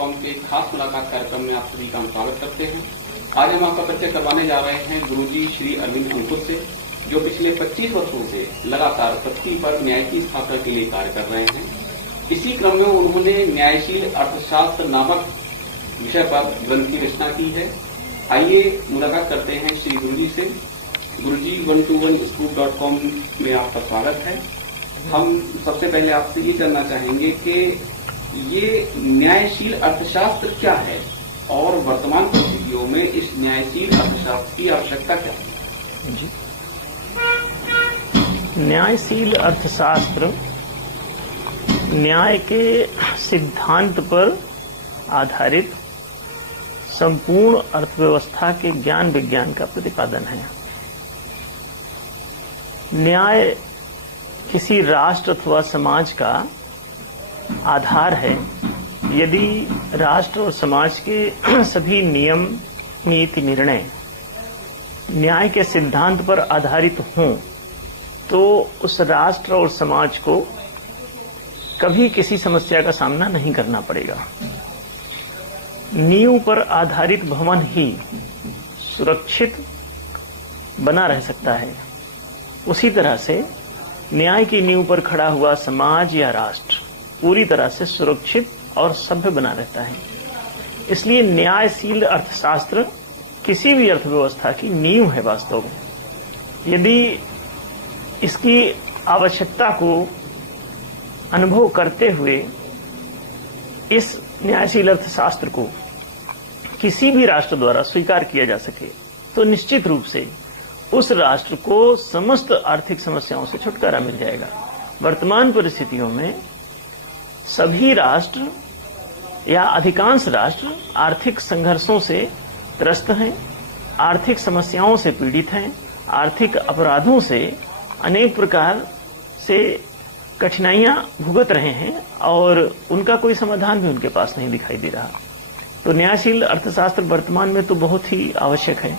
Student.com के खास मुलाकात कार्यक्रम में आप सभी का हम स्वागत करते हैं। आज हम आपका परिचय करवाने जा रहे हैं गुरुजी श्री अरविंद अंकुर से, जो पिछले 25 वर्षों से लगातार पृथ्वी पर न्याय की स्थापना के लिए कार्य कर रहे हैं। इसी क्रम में उन्होंने न्यायशील अर्थशास्त्र नामक विषय पर ग्रंथ की रचना की है। आइए मुलाकात करते हैं श्री गुरुजी से। गुरुजी 121school.com में आपका स्वागत है। हम सबसे पहले आपसे ये जानना चाहेंगे कि ये न्यायशील अर्थशास्त्र क्या है और वर्तमान परिस्थितियों में इस न्यायशील अर्थशास्त्र की आवश्यकता क्या है? जी, न्यायशील अर्थशास्त्र न्याय के सिद्धांत पर आधारित संपूर्ण अर्थव्यवस्था के ज्ञान विज्ञान का प्रतिपादन है। न्याय किसी राष्ट्र अथवा समाज का आधार है। यदि राष्ट्र और समाज के सभी नियम, नीति, निर्णय न्याय के सिद्धांत पर आधारित हों तो उस राष्ट्र और समाज को कभी किसी समस्या का सामना नहीं करना पड़ेगा। नींव पर आधारित भवन ही सुरक्षित बना रह सकता है। उसी तरह से न्याय की नींव पर खड़ा हुआ समाज या राष्ट्र पूरी तरह से सुरक्षित और सभ्य बना रहता है। इसलिए न्यायशील अर्थशास्त्र किसी भी अर्थव्यवस्था की नींव है। वास्तव में यदि इसकी आवश्यकता को अनुभव करते हुए इस न्यायशील अर्थशास्त्र को किसी भी राष्ट्र द्वारा स्वीकार किया जा सके तो निश्चित रूप से उस राष्ट्र को समस्त आर्थिक समस्याओं से छुटकारा मिल जाएगा। वर्तमान परिस्थितियों में सभी राष्ट्र या अधिकांश राष्ट्र आर्थिक संघर्षों से त्रस्त हैं, आर्थिक समस्याओं से पीड़ित हैं, आर्थिक अपराधों से अनेक प्रकार से कठिनाइयां भुगत रहे हैं और उनका कोई समाधान भी उनके पास नहीं दिखाई दे रहा। तो न्यायशील अर्थशास्त्र वर्तमान में तो बहुत ही आवश्यक है,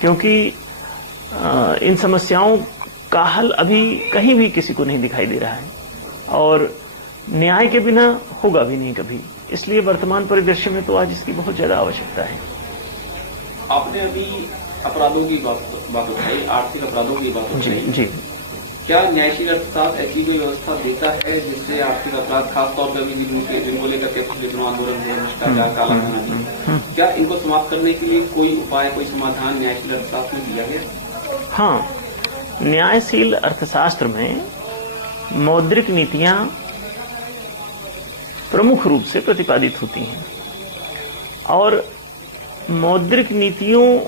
क्योंकि इन समस्याओं का हल अभी कहीं भी किसी को नहीं दिखाई दे रहा है और न्याय के बिना होगा भी नहीं कभी। इसलिए वर्तमान परिदृश्य में तो आज इसकी बहुत ज्यादा आवश्यकता है। आपने अभी अपराधों की बात उठाई, आर्थिक अपराधों की बात उठाई। जी, क्या न्यायशील अर्थशास्त्र ऐसी कोई व्यवस्था देता है जिससे आर्थिक अपराध, खासतौर पर जिनको लेकर के पिछले चुनाव आंदोलन हुए, भ्रष्टाचार, काला धन, क्या इनको समाप्त करने के लिए कोई उपाय, कोई समाधान न्यायशील अर्थशास्त्र में दिया गया? हाँ, न्यायशील अर्थशास्त्र में मौद्रिक नीतियां प्रमुख रूप से प्रतिपादित होती हैं और मौद्रिक नीतियों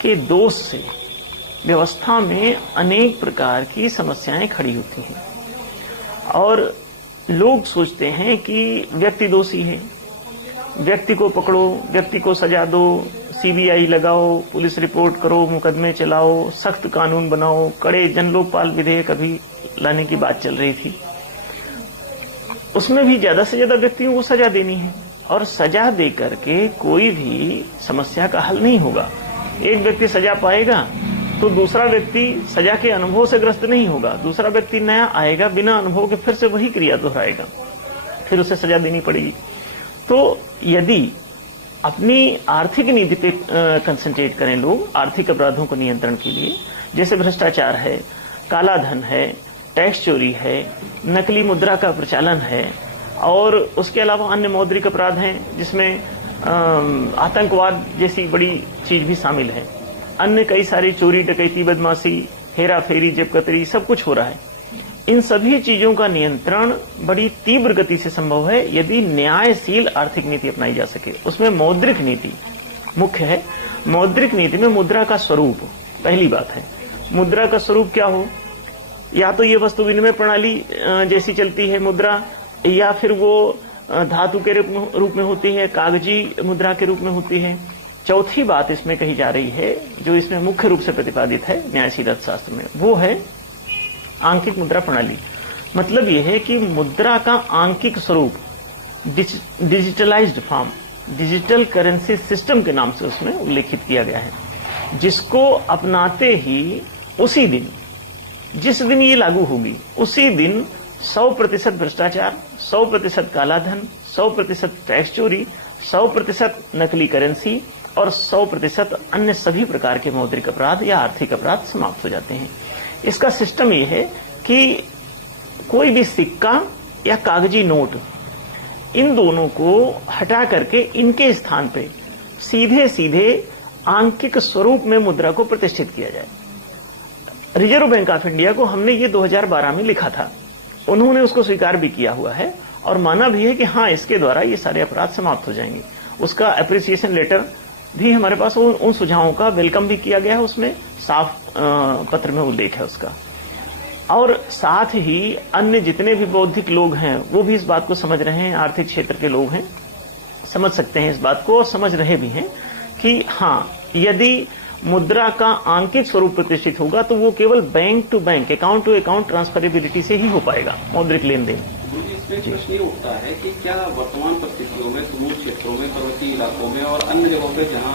के दोष से व्यवस्था में अनेक प्रकार की समस्याएं खड़ी होती हैं और लोग सोचते हैं कि व्यक्ति दोषी है, व्यक्ति को पकड़ो, व्यक्ति को सजा दो, सीबीआई लगाओ, पुलिस रिपोर्ट करो, मुकदमे चलाओ, सख्त कानून बनाओ, कड़े जनलोकपाल विधेयक अभी लाने की बात चल रही थी। उसमें भी ज्यादा से ज्यादा व्यक्तियों को सजा देनी है और सजा दे करके कोई भी समस्या का हल नहीं होगा। एक व्यक्ति सजा पाएगा तो दूसरा व्यक्ति सजा के अनुभव से ग्रस्त नहीं होगा, दूसरा व्यक्ति नया आएगा, बिना अनुभव के फिर से वही क्रिया दोहराएगा, फिर उसे सजा देनी पड़ेगी। तो यदि अपनी आर्थिक नीति पे कंसंट्रेट करें लोग आर्थिक अपराधों को नियंत्रण के लिए, जैसे भ्रष्टाचार है, काला धन है, टैक्स चोरी है, नकली मुद्रा का प्रचलन है और उसके अलावा अन्य मौद्रिक अपराध हैं जिसमें आतंकवाद जैसी बड़ी चीज भी शामिल है, अन्य कई सारी चोरी, डकैती, बदमाशी, हेरा फेरी, जेबकतरी, सब कुछ हो रहा है। इन सभी चीजों का नियंत्रण बड़ी तीव्र गति से संभव है यदि न्यायशील आर्थिक नीति अपनाई जा सके। उसमें मौद्रिक नीति मुख्य है। मौद्रिक नीति में मुद्रा का स्वरूप पहली बात है। मुद्रा का स्वरूप क्या हो, या तो ये वस्तु विनिमय प्रणाली जैसी चलती है मुद्रा, या फिर वो धातु के रूप में होती है, कागजी मुद्रा के रूप में होती है। चौथी बात इसमें कही जा रही है जो इसमें मुख्य रूप से प्रतिपादित है न्यायशील अर्थशास्त्र में, वो है आंकिक मुद्रा प्रणाली। मतलब यह है कि मुद्रा का आंकिक स्वरूप digitalised form, digital currency system के नाम से उसमें उल्लेखित किया गया है, जिसको अपनाते ही उसी दिन, जिस दिन ये लागू होगी उसी दिन 100% भ्रष्टाचार, 100% काला धन, 100% टैक्स चोरी, 100% नकली करेंसी और 100% अन्य सभी प्रकार के मौद्रिक अपराध या आर्थिक अपराध समाप्त हो जाते हैं। इसका सिस्टम ये है कि कोई भी सिक्का या कागजी नोट, इन दोनों को हटा करके इनके स्थान पे सीधे सीधे आंकिक स्वरूप में मुद्रा को प्रतिष्ठित किया जाए। रिजर्व बैंक ऑफ इंडिया को हमने ये 2012 में लिखा था, उन्होंने उसको स्वीकार भी किया हुआ है और माना भी है कि हाँ, इसके द्वारा ये सारे अपराध समाप्त हो जाएंगे। उसका अप्रिसिएशन लेटर भी हमारे पास, उन सुझावों का वेलकम भी किया गया है, उसमें साफ पत्र में उल्लेख है उसका। और साथ ही अन्य जितने भी बौद्धिक लोग हैं वो भी इस बात को समझ रहे हैं, आर्थिक क्षेत्र के लोग हैं, समझ सकते हैं इस बात को और समझ रहे भी हैं कि हाँ, यदि मुद्रा का आंकिक स्वरूप प्रतिष्ठित होगा तो वो केवल bank to bank, account to account transferability से ही हो पाएगा मौद्रिक लेन देन। इसमें प्रश्न ये उठता है कि क्या वर्तमान परिस्थितियों में सुदूर क्षेत्रों में, पर्वतीय इलाकों में और अन्य जगहों पे जहाँ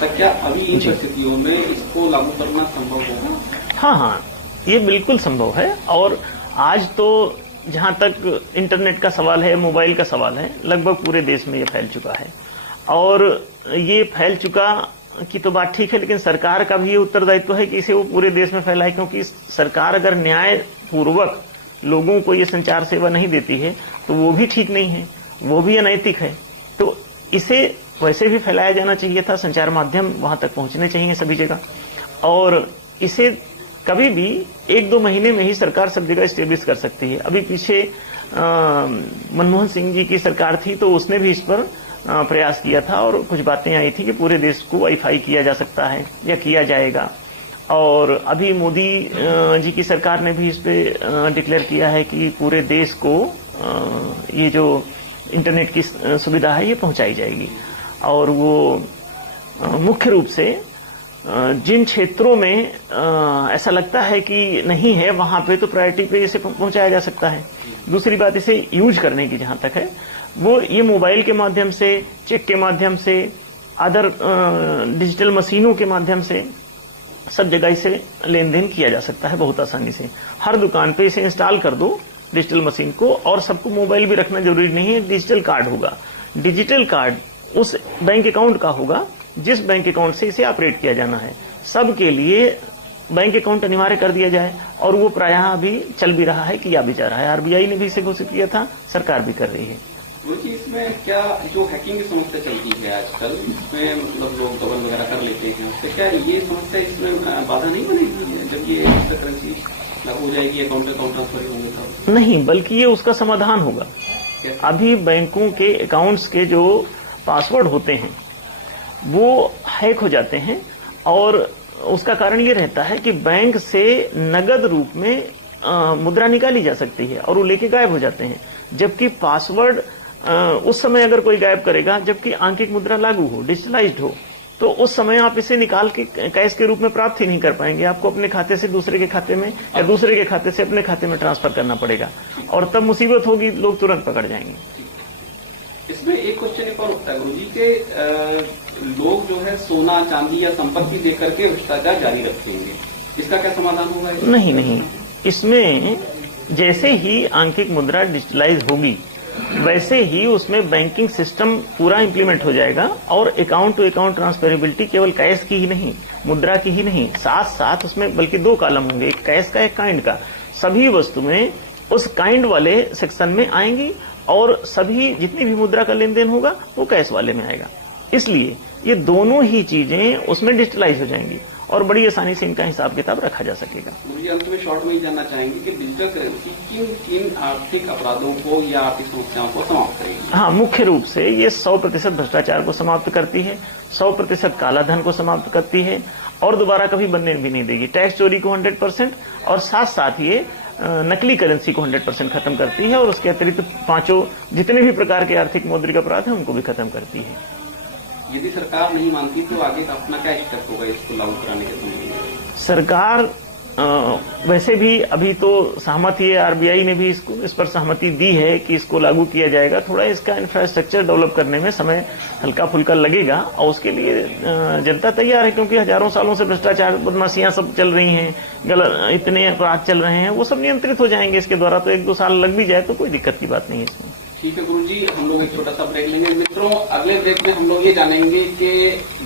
तक, क्या अभी इन परिस्थितियों में इसको लागू करना संभव होगा? हाँ, ये बिल्कुल संभव है। और आज तो जहां तक इंटरनेट का सवाल है, मोबाइल का सवाल है, लगभग पूरे देश में ये फैल चुका है। और ये फैल चुका की तो बात ठीक है, लेकिन सरकार का भी ये उत्तरदायित्व है कि इसे वो पूरे देश में फैलाए, क्योंकि सरकार अगर न्याय पूर्वक लोगों को ये संचार सेवा नहीं देती है तो वो भी ठीक नहीं है, वो भी अनैतिक है। तो इसे वैसे भी फैलाया जाना चाहिए था, संचार माध्यम वहां तक पहुंचने चाहिए सभी जगह। और इसे कभी भी 1-2 महीने में ही सरकार सब जगह स्टेब्लिश कर सकती है। अभी पीछे मनमोहन सिंह जी की सरकार थी तो उसने भी इस पर प्रयास किया था और कुछ बातें आई थी कि पूरे देश को वाईफाई किया जा सकता है या किया जाएगा। और अभी मोदी जी की सरकार ने भी इस पे डिक्लेयर किया है कि पूरे देश को ये जो इंटरनेट की सुविधा है ये पहुंचाई जाएगी। और वो मुख्य रूप से जिन क्षेत्रों में ऐसा लगता है कि नहीं है, वहां पे तो प्रायोरिटी पे इसे पहुंचाया जा सकता है। दूसरी बात, इसे यूज करने की जहां तक है, वो ये मोबाइल के माध्यम से, चेक के माध्यम से, अदर डिजिटल मशीनों के माध्यम से सब जगह इसे लेन देन किया जा सकता है बहुत आसानी से। हर दुकान पे इसे इंस्टॉल कर दो डिजिटल मशीन को, और सबको मोबाइल भी रखना जरूरी नहीं है, डिजिटल कार्ड होगा। डिजिटल कार्ड उस बैंक अकाउंट का होगा जिस बैंक अकाउंट से इसे ऑपरेट किया जाना है। सबके लिए बैंक अकाउंट अनिवार्य कर दिया जाए, और वो प्रायः अभी चल भी रहा है, किया भी जा रहा है। आरबीआई ने भी इसे घोषित किया था, सरकार भी कर रही है। गुरुजी, इसमें क्या जो हैकिंग की समस्या चलती है आजकल, इसमें मतलब लोग गबन वगैरह कर लेते हैं, तो क्या ये समस्या इसमें बाधा नहीं बनेगी जब ये करेंसी लागू हो जाएगी, अकाउंट ट्रांसफर होंगे तब? नहीं, बल्कि ये उसका समाधान होगा। अभी बैंकों के अकाउंट्स के जो पासवर्ड होते हैं वो हैक हो जाते हैं, और उसका कारण ये रहता है कि बैंक से नगद रूप में मुद्रा निकाली जा सकती है और वो लेके गायब हो जाते हैं। जबकि पासवर्ड उस समय अगर कोई गायब करेगा जबकि आंकिक मुद्रा लागू हो, डिजिटलाइज्ड हो, तो उस समय आप इसे निकाल के कैश के रूप में प्राप्त ही नहीं कर पाएंगे। आपको अपने खाते से दूसरे के खाते में या दूसरे के खाते से अपने खाते में ट्रांसफर करना पड़ेगा, और तब मुसीबत होगी, लोग तुरंत पकड़ जाएंगे। इसमें एक क्वेश्चन एक और उठता है गुरुजी के, लोग जो है सोना चांदी या संपत्ति देकर के भ्रष्टाचार जारी रखेंगे, इसका क्या समाधान होगा? नहीं, इसमें जैसे ही आंकिक मुद्रा डिजिटलाइज होगी वैसे ही उसमें बैंकिंग सिस्टम पूरा इंप्लीमेंट हो जाएगा, और अकाउंट टू अकाउंट ट्रांसफरेबिलिटी केवल कैश की ही नहीं, मुद्रा की ही नहीं, साथ साथ उसमें बल्कि 2 कॉलम होंगे, एक कैश का, एक काइंड का। सभी वस्तुएं उस काइंड वाले सेक्शन में आएंगी और सभी जितनी भी मुद्रा का लेन देन होगा वो कैश वाले में आएगा। इसलिए ये दोनों ही चीजें उसमें डिजिटलाइज हो जाएंगी और बड़ी आसानी से इनका हिसाब किताब रखा जा सकेगा। मुझे अंत में शॉर्ट में ही जानना चाहेंगे कि डिजिटल करेंसी किन आर्थिक अपराधों को या आर्थिक समस्याओं को समाप्त करेगी? हाँ, मुख्य रूप से ये 100% भ्रष्टाचार को समाप्त करती है, 100% काला धन को समाप्त करती है, और दोबारा कभी बनने भी नहीं देगी। टैक्स चोरी को 100%, और साथ साथ ये नकली करेंसी को 100% खत्म करती है, और उसके अतिरिक्त 5 जितने भी प्रकार के आर्थिक मौद्रिक अपराध हैं उनको भी खत्म करती है। यदि सरकार नहीं मानती तो आगे अपना क्या स्टेप होगा इसको लागू कराने के लिए? सरकार वैसे भी अभी तो सहमति है, आरबीआई ने भी इस पर सहमति दी है कि इसको लागू किया जाएगा। थोड़ा इसका इंफ्रास्ट्रक्चर डेवलप करने में समय हल्का फुल्का लगेगा और उसके लिए जनता तैयार है, क्योंकि हजारों सालों से भ्रष्टाचार, बदमाशियां सब चल रही हैं, गलत इतने अपराध चल रहे हैं, वो सब नियंत्रित हो जाएंगे इसके द्वारा। तो 1-2 साल लग भी जाए तो कोई दिक्कत की बात नहीं है इसमें। ठीक है गुरुजी, हम लोग एक छोटा सा ब्रेक लेंगे। मित्रों, अगले ब्रेक में हम लोग ये जानेंगे कि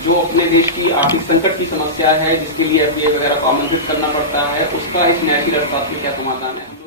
जो अपने देश की आर्थिक संकट की समस्या है, जिसके लिए एफडीआई वगैरह को आमंत्रित करना पड़ता है, उसका इस न्यायशील अर्थशास्त्र में क्या समाधान है।